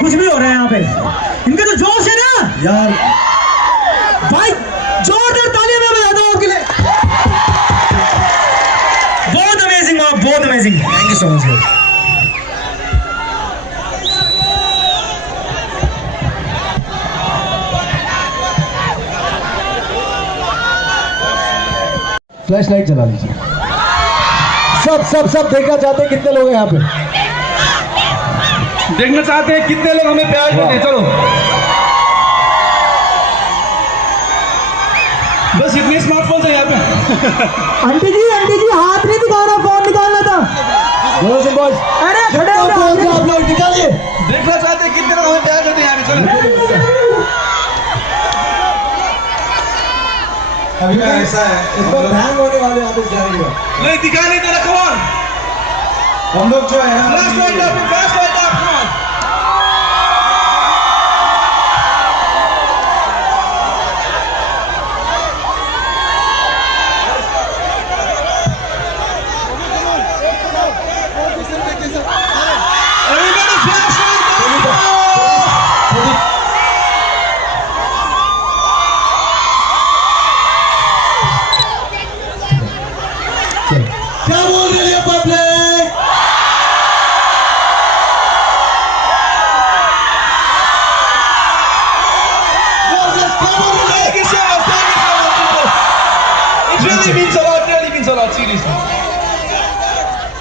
कुछ भी हो रहा है यहाँ पे, इनका तो जोश है ना यार भाई, जोरदार तालियां मैं बजाता हूँ आपके लिए। बहुत अमेजिंग आप, बहुत amazing, thank you so much. Flash light जला लीजिए। सब सब सब देखना चाहते हैं कितने लोग हैं यहाँ पे, देखना चाहते हैं कितने लोग हमें प्यार करते हैं। चलो बस इतने स्मार्टफोन है यहाँ पे। आंटी जी हाथ नहीं दिखाना, फोन निकालना था। अरे खड़े हो आप लोग निकालिए। देखना चाहते हैं कितने लोग हमें प्यार करते हैं यहाँ पे। चलो अभी ऐसा है, इसको हैंग होने वाले आप इस गाड़ी में नहीं दिखा नहीं दे रहा। कौन हम लोग जो है ना, फ्लैश लाइट आप, फ्लैश लाइट आप। क्या बोल रही है पब्लिक?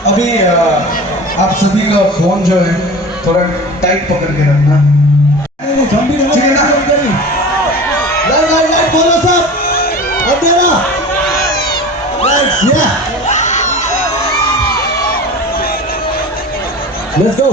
अभी आप सभी का फोन जो है थोड़ा टाइट पकड़ के रखना। ठीक है ना? लाइट बोलो सब, अंधेरा। Let's go.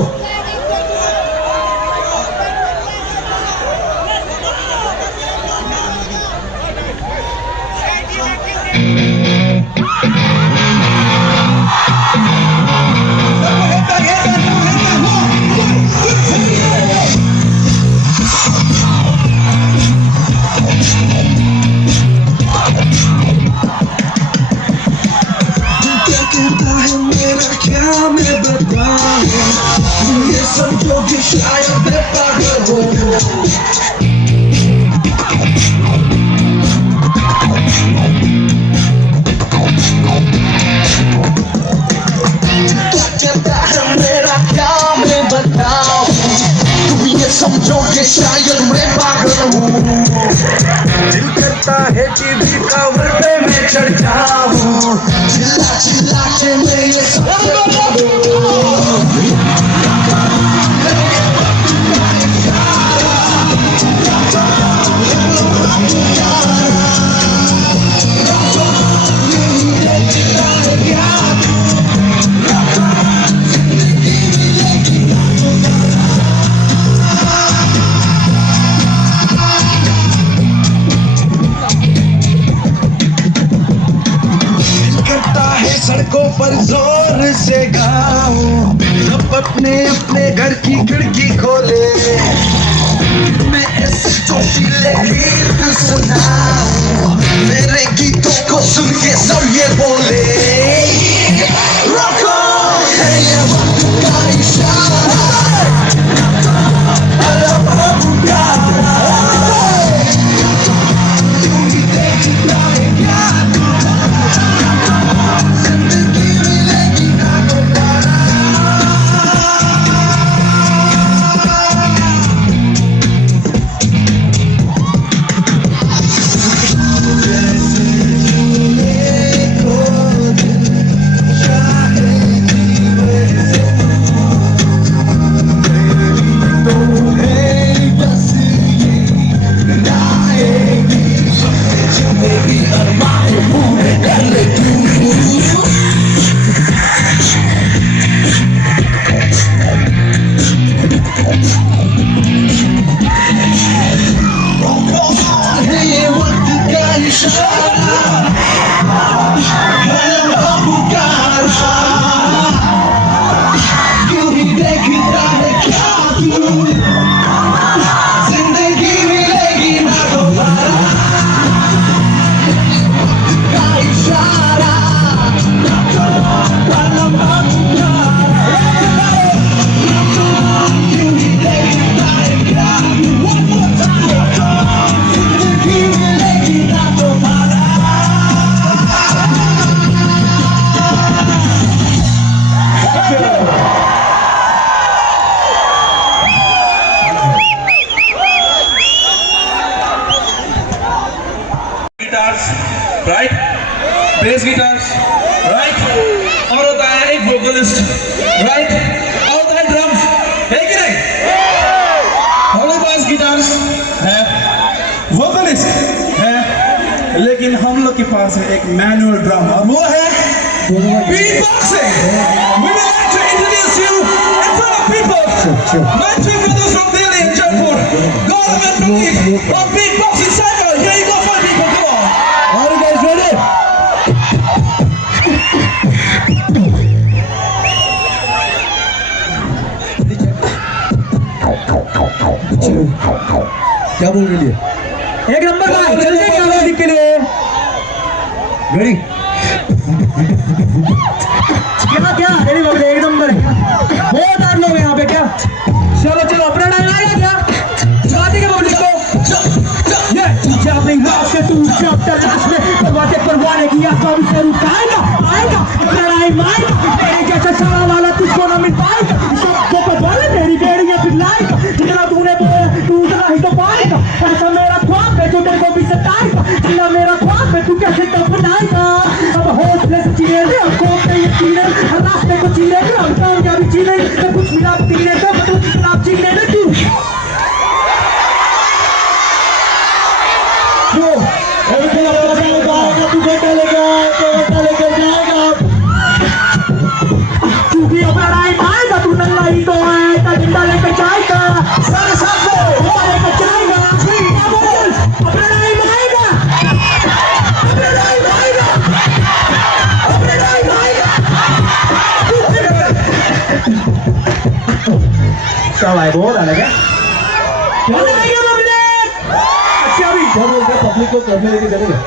क्या मैं बताऊं, ये समझो कि शायद मैं पागल हूँ। क्या कहता है मेरा, क्या मैं बताऊं, तुम ये समझो कि शायद मैं पागल हूँ। दिल करता है टीवी कवर पे मैं चढ़ जाऊं, चिल्ला चिल्ला के मैं ये सड़कों पर जोर से गाऊं, सब अपने अपने घर की खिड़की खोले, मैं ऐसे जोशीले गीत सुनाऊं, मेरे गीतों को सुन के सब ये बोले, रॉको है ये वक्त का इशारा, अलग हो पुकारा, तू ही देखता है क्या guitars, right? Base guitars, right? और होता है एक वोकलिस्ट, राइट? और होता है ड्रम्स, है कि नहीं? हमारे पास गिटार्स है, वोकलिस्ट है, लेकिन हम लोग के पास है एक मैनुअल ड्रम और वो है beatboxing. We would like to introduce you in front of people. My two brothers from Delhi and Jaipur, Gaurav and Pradeep, on beatboxing cycle. Here you go, fun people, come on. Are you guys ready? क्या बोल रही है? एक नंबर भाई चलते हैं म्यूजिक के लिए। रेडी? क्या क्या रेडी बोल रहे? एक नंबर है। बहुत आर लोग यहाँ पे क्या? चलो चलो अपना टाइम आएगा क्या? शादी के पब्लिक को ये जब नहीं लास्ट के तू जब तलाश में परवाते परवाने की आत्मा भी जरूर आएगा आएगा अपना टाइम आएगा तेरे जैसा सारा वाला तुझको ना मिल पाएगा सबको को बोले तेरी बेड़ियां फिर लाएगा जितना तूने बोला तू उतना ही तो पाएगा ऐसा मेरा ख्वाब है जो तेरे को भी सताएगा जितना मेरा ख्वाब है तू कैसे तब बनाएगा अब हौसले से जीने दे हमको अपने यकीन है हर रास्ते को जीने दे हम कामयाबी जीने तो कुछ मिला पीने दे मतलब कितना जीने दे तू तू बेटा लेकर जाएगा तू भी अपना टाइम आएगा तू नल्ला ही तो आएगा डंडा लेकर जाएगा सारे साथ में लेकर जाएगा अपना टाइम आएगा अपना टाइम आएगा अपना टाइम आएगा क्या भाई बहुत आ क्या क्या आएगा पब्लिक अच्छा भी क्या बोलते हैं पब्लिक को करने लेके चलेगा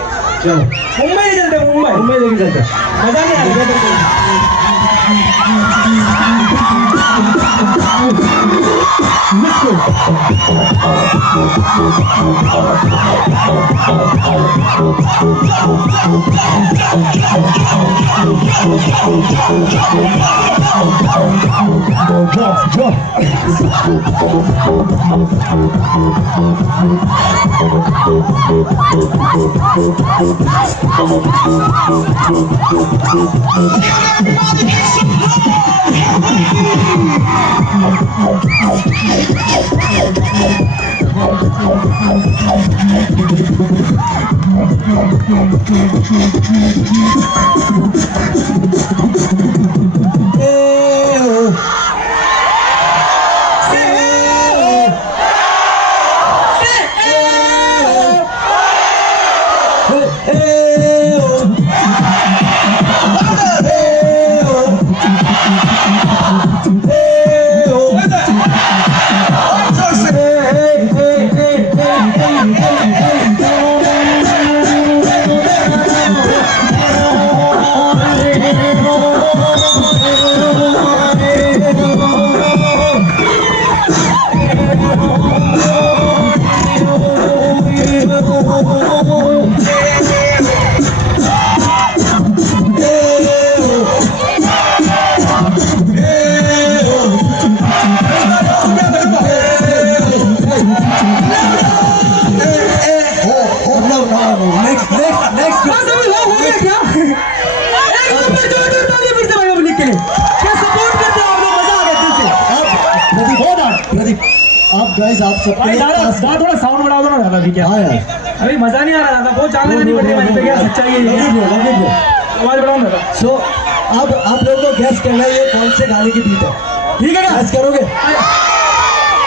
चलो मुंबई चलते मुंबई लेके चलते मजा नहीं आएगा गाइस आप सबके लिए थोड़ा साउंड बढ़ा दो ना दादा जी क्या हाँ यार अभी मजा नहीं आ रहा था बहुत जानने नहीं पड़ती वहीं पे क्या सच्चाई है आवाज बढ़ाओ ना सो अब आप लोगों को गैस करना है ये कौन से गाने की बीट है ठीक है क्या गैस करोगे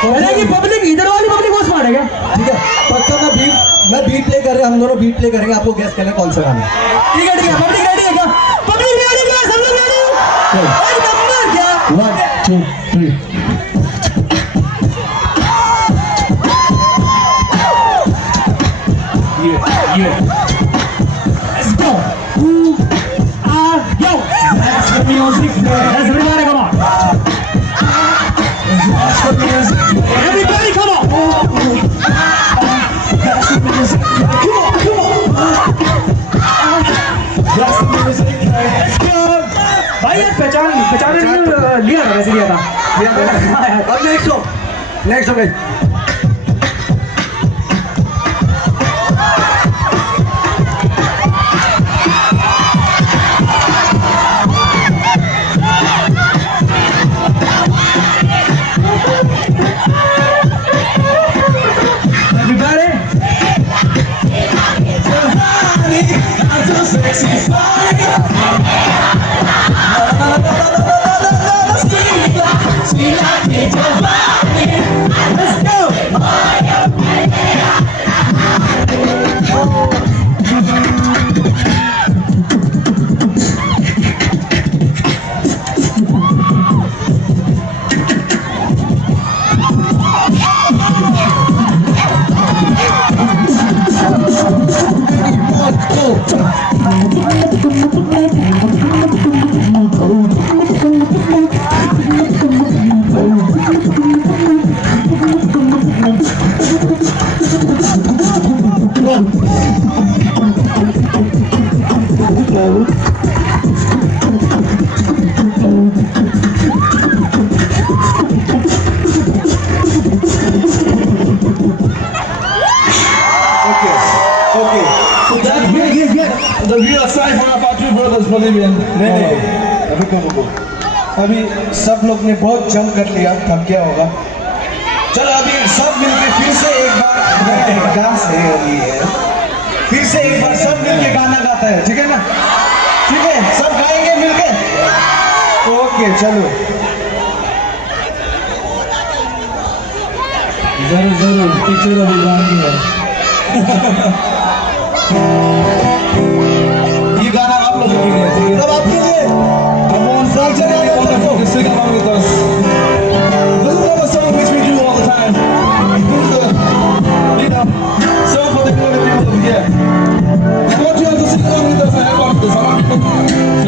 पहले की पब्लिक इधर वाली पब्लिक बहुत स्मार्ट है क्या ठीक है पक्का मैं बीट प्ले कर रहा हम दोनों बीट प्ले करेंगे आपको गैस करना कौन सा गाना ठीक है पब्लिक रेडी है क्या पब्लिक रेडी क्या सब लोग रेडी एक नंबर क्या 1 2 3 Yeah. Let's go. Who are yo? That's the music. Let's everybody come on. That's the music. Everybody come on. That's the music. Come on, come on. That's the music. Let's go. भाई यार पहचान नहीं लिया था, वैसे लिया था। अब नेक्स्ट हो गई। The real aside for our part-2 brothers Bolivian. नहीं अभी सब लोग ने बहुत जम कर लिया, थक गया होगा। चलो अभी सब मिलके फिर से एक बार डांस है, अभी है फिर से एक बार सब मिलके गाना गाता है, ठीक है ना? ठीक है, सब गाएंगे मिलके। ओके चलो जरूर टीचर अभी गाएंगे है। ये गाना आप लोगों के लिए, ठीक है? सब आपके लिए। Come on, sing along with us. This is another song which we do all the time. This is the song for the people over here. I want you all to sing along with us and help out with this. I want you to sing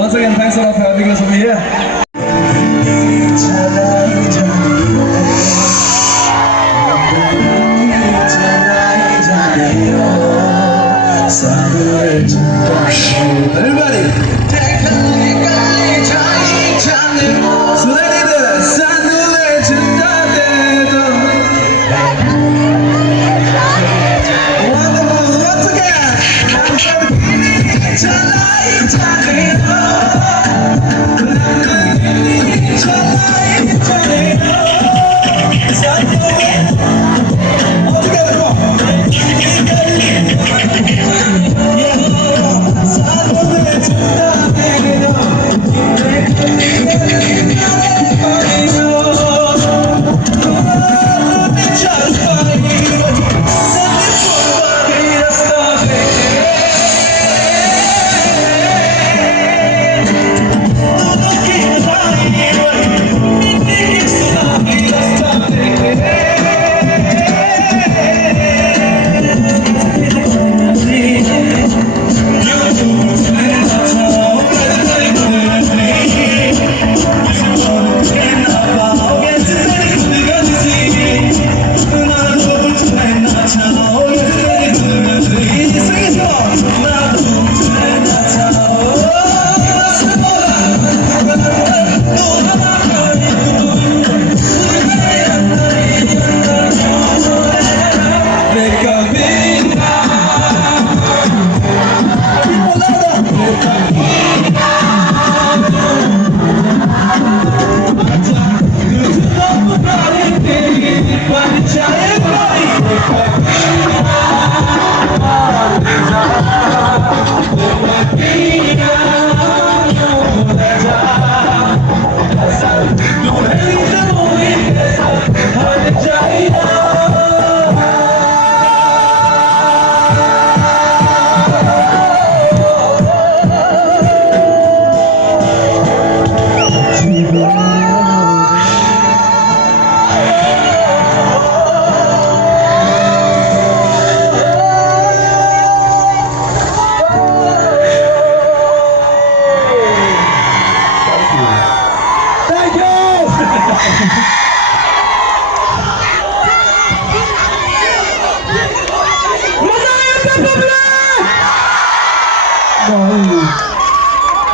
Once again, thanks a lot for having us over here. Everybody!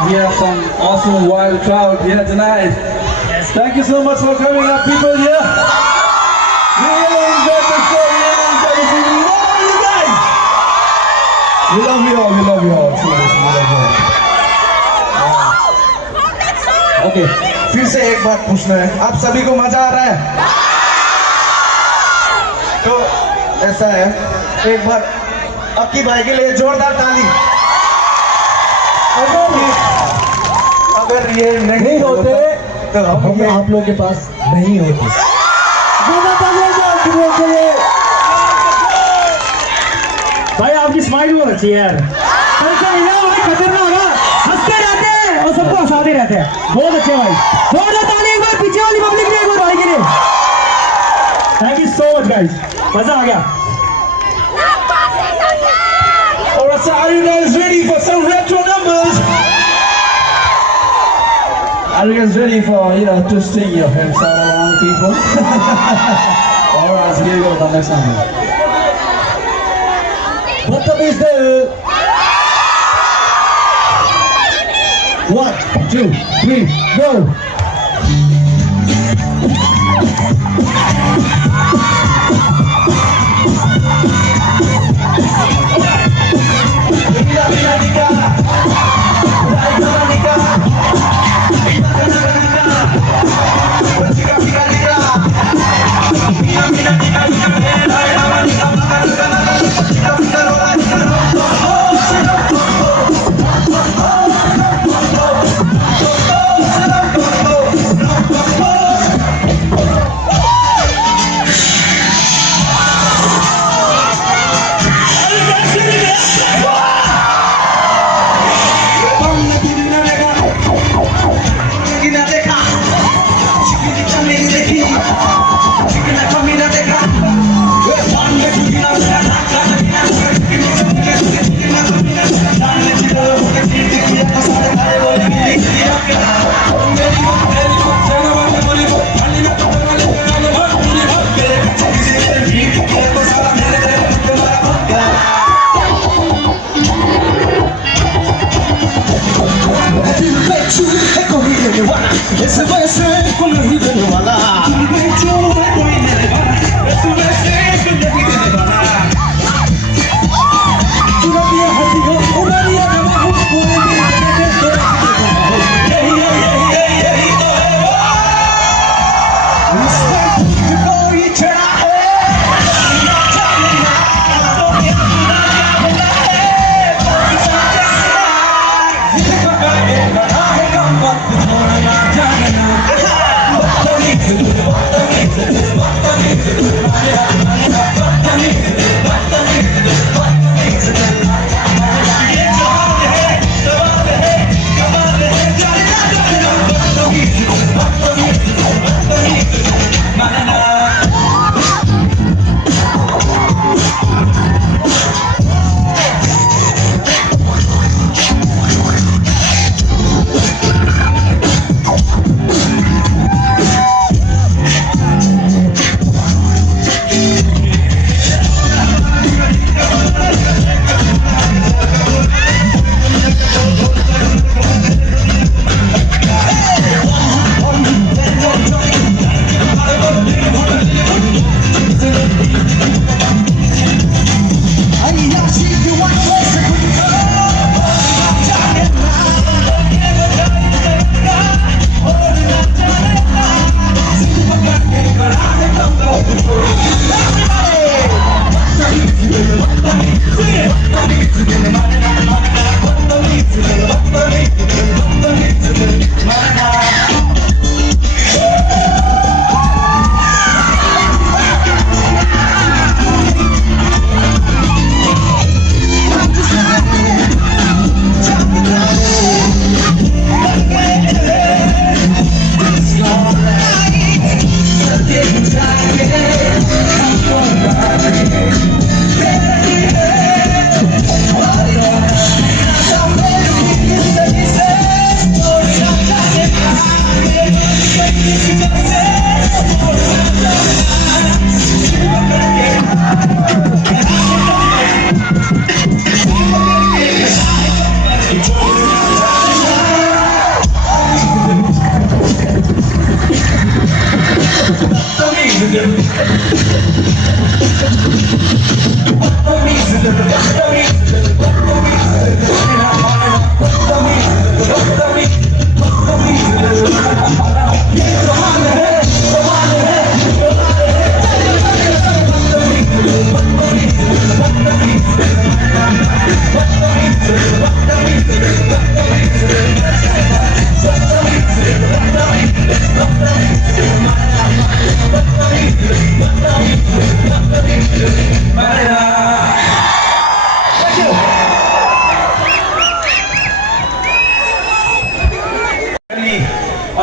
We have some awesome wild crowd here tonight. Thank you so much for coming up, people here. We really enjoyed the show. We really enjoyed the show. We love all you guys. We love you all. We love you all. Seriously, we love you all. Okay, फिर से एक बात पूछना है, आप सभी को मजा आ रहा है? तो ऐसा है एक बार अक्की भाई के लिए जोरदार ताली। अगर ये नहीं होते तो हम आप लोगों के पास नहीं होते। भाई आपकी स्माइल बहुत अच्छी है यार, खतरनाक होगा, हंसते रहते हैं और सबको हंसाते रहते हैं, बहुत अच्छे भाई। जोरदार ताली एक बार पीछे वाली पब्लिक के एक बार भाई के लिए। Thank you so much guys, मजा आ गया। Alright, so are you guys ready for some retro numbers? Are you guys ready for, twisting your hips all around people? Alright, so here we go with the next number. What up is the 1, 2, 3, go. Ese va a ser con el hit de Nuala.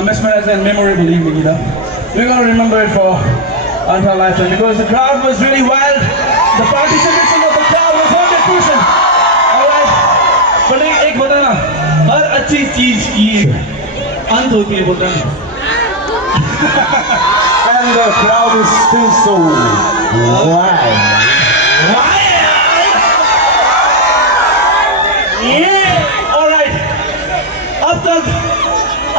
mesmerizing and memorable evening, you know. We're going to remember it for entire lifetime because the crowd was really wild. The participation of the crowd was 100%. Alright? But एक होता है ना, हर अच्छी चीज की अंत होती है बोलते हैं. And the crowd is still so wild. Yeah! Alright. अब तक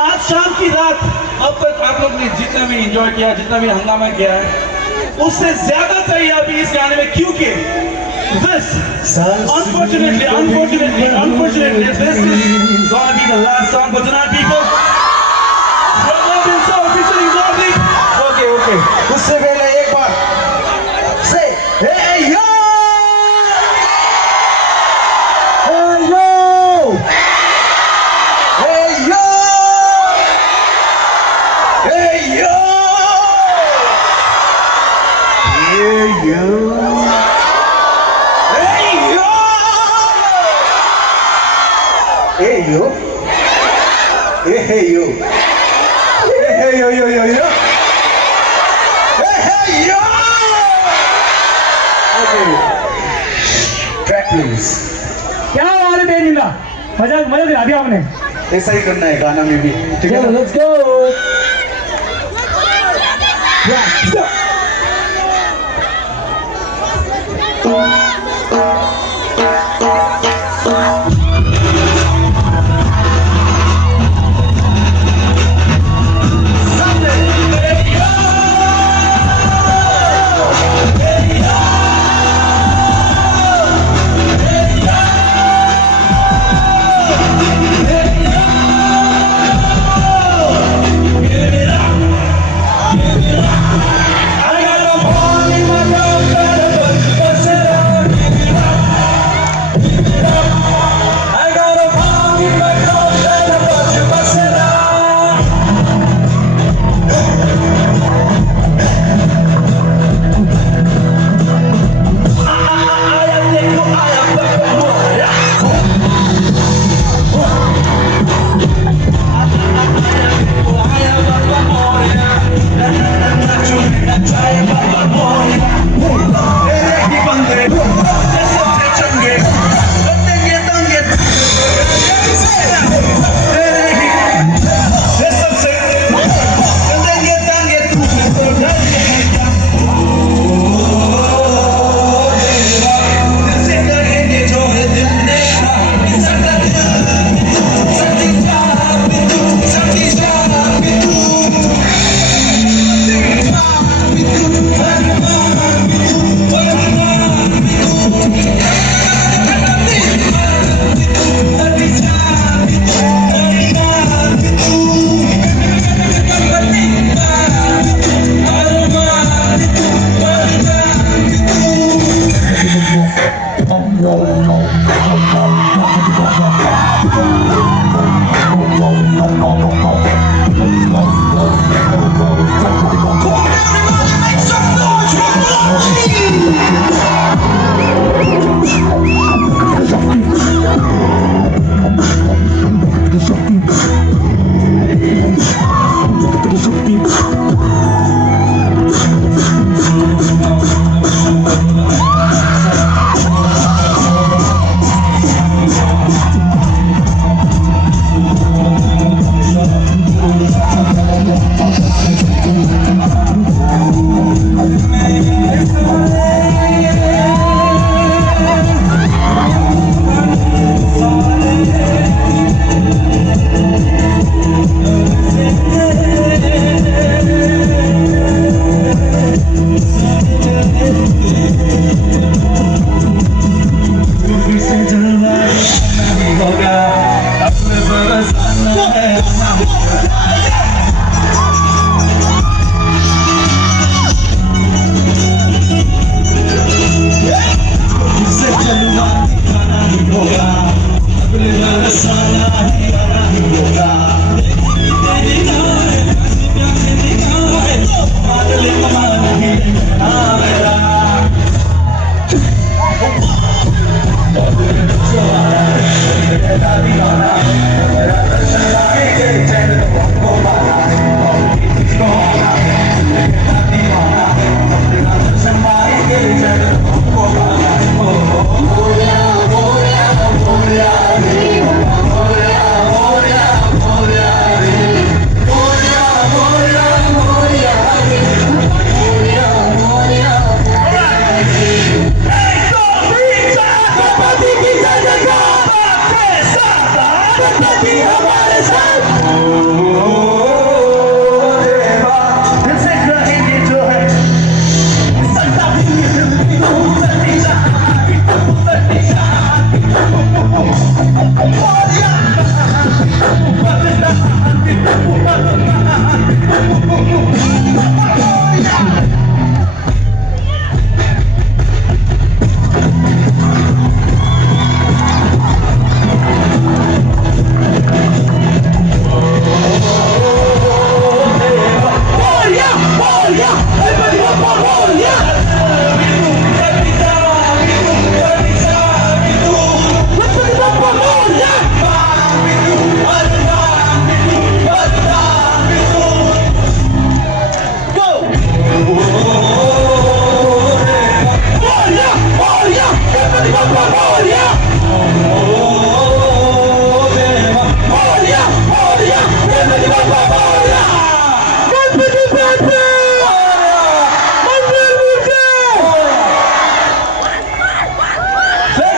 आज शाम की रात अब तक आप लोग ने जितना भी एंजॉय किया, जितना भी हंगामा किया है, उससे ज्यादा चाहिए अभी इस गाने में क्योंकि this unfortunately this is gonna be the last song for tonight, people. Bodoland so featuring Bodoland. Okay. उससे पहले एक बार say hey yo, hey yo, hey yo, hey yo, hey yo, hey yo, hey yo, hey yo, hey yo, yo. Hey yo! Okay. Track please. क्या बात है बेनिला, मजा दिला दिया आपने. ऐसा ही करना है गाना में भी. ठीक है. Let's go.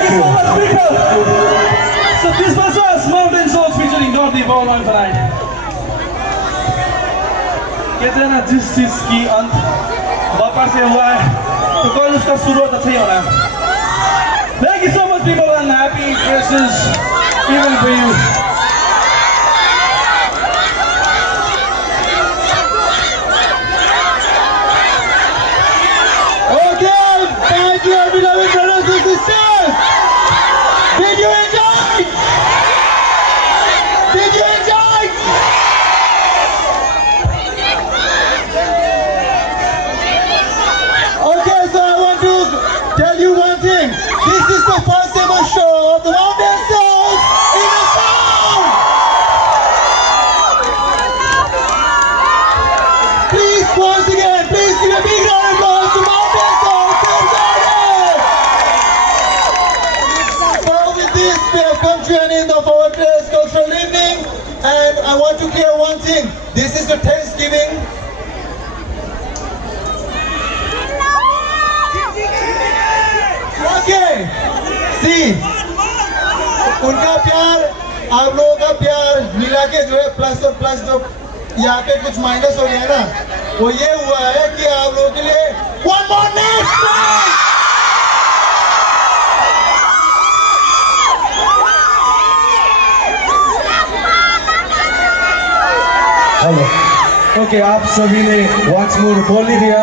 you so much, people. So this was us, Mountain Souls featuring Bodoland tonight. कहते हैं ना जिस चीज की अंत वापस से हुआ है तो कोई उसका शुरुआत अच्छा ही होना. Thank you so much, people, and happy Christmas even for you. Okay, thank you, beloved brothers and sisters. Did you enjoy? Did you enjoy? Okay, so I want to tell you one thing. This is the first ever show of the Mountain Souls in the town. Please, once again, please give a big round of applause to Mountain Souls. So with this, we have come to an end of our today's cultural evening, and I want to clear one thing. This is the Thanksgiving. Okay, see, उनका प्यार, आप लोगों का प्यार मिला के जो है प्लस और प्लस जो यहाँ पे कुछ माइनस हो गया है ना, वो ये हुआ है कि आप लोगों के लिए one more next time. Hello. Okay, आप सभी ने वंस मोर बोल ही दिया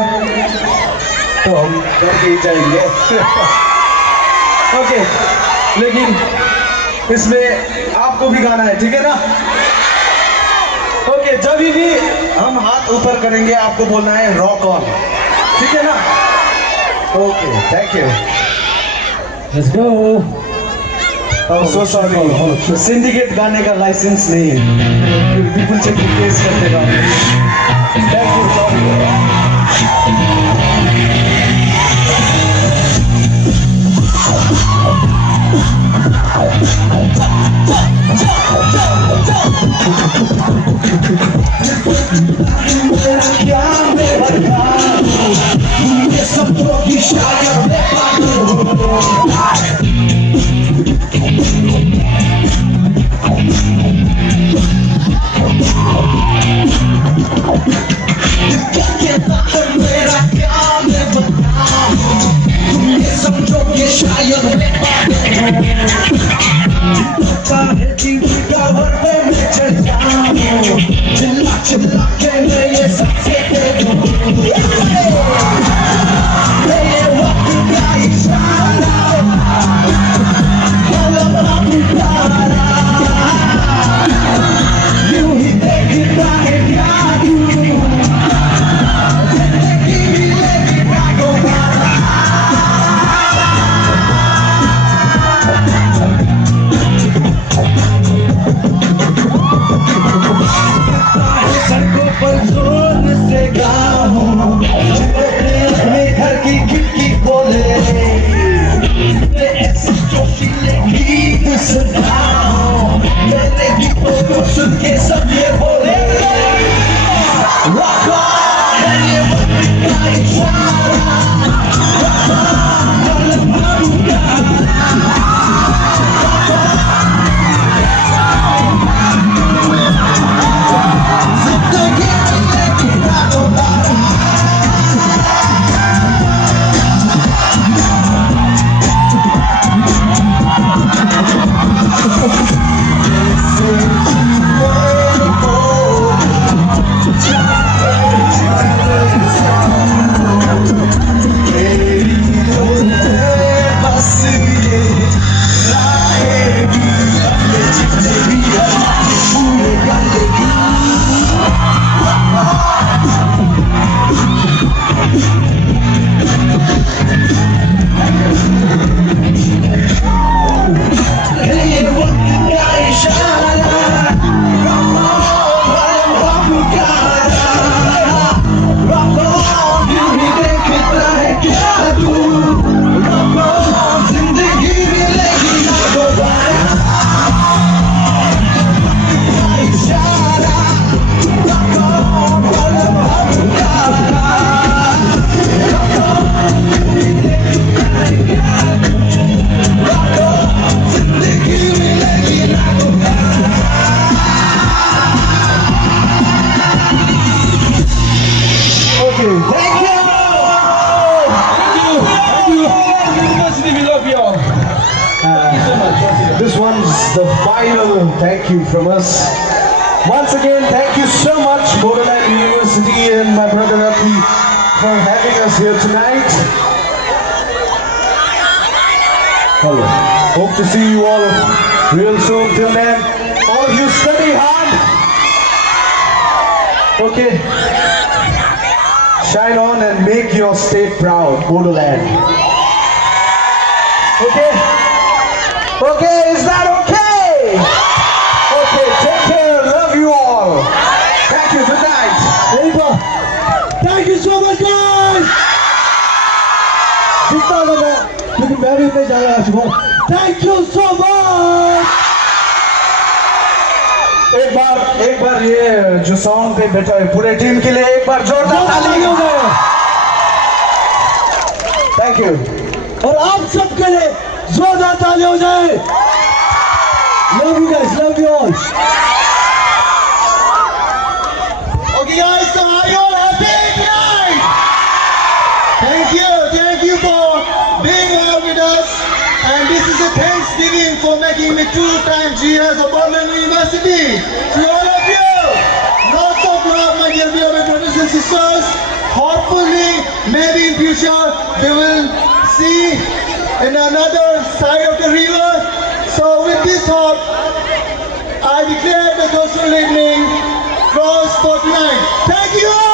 तो हम करके ही जाएंगे. ओके, लेकिन इसमें आपको भी गाना है, ठीक है ना? ओके, जब भी हम हाथ ऊपर करेंगे आपको बोलना है रॉक ऑन, ठीक है ना? Okay, thank you. Let's go. So sorry, syndicate गाने का लाइसेंस नहीं है, पीपल से केस करते गाने. Thank you. चिल्ला के मैं ये सबसे दे दूं. ये वक्त का इशारा, हलवा प्यारा, यूं ही देखता है क्या यूं, जिंदगी मिलेगी भागो भागा. सड़कों पर This one's the final thank you from us. Once again, thank you so much, Bodoland University and my brother Rafi, for having us here tonight. Hello. Hope to see you all real soon. Till then, all of you study hard. Okay. Shine on and make your state proud, Bodoland. Okay? Okay, is that okay? Okay, take care, love you all. Thank you, good night. Thank you so much, guys. जितना तो मैं, लेकिन मैं भी इतने ज़्यादा आ चुका हूँ. Thank you so much. एक बार ये जो सॉन्ग पे बैठा है पूरे टीम के लिए एक बार जोरदार ताली हो गए. Thank you. और आप सबके लिए जोरदार ताली हो जाए. Love you guys, love you all. Okay guys, so are you all happy tonight? Thank you for being here with us. And this is a Thanksgiving for making me 2-time GS of Bodoland University. To all of you, lots of love, my dear beloved brothers and sisters. Hopefully, maybe in future, we will see in another side of the river. So with this hope, I declare the cultural evening closed for tonight. Thank you all!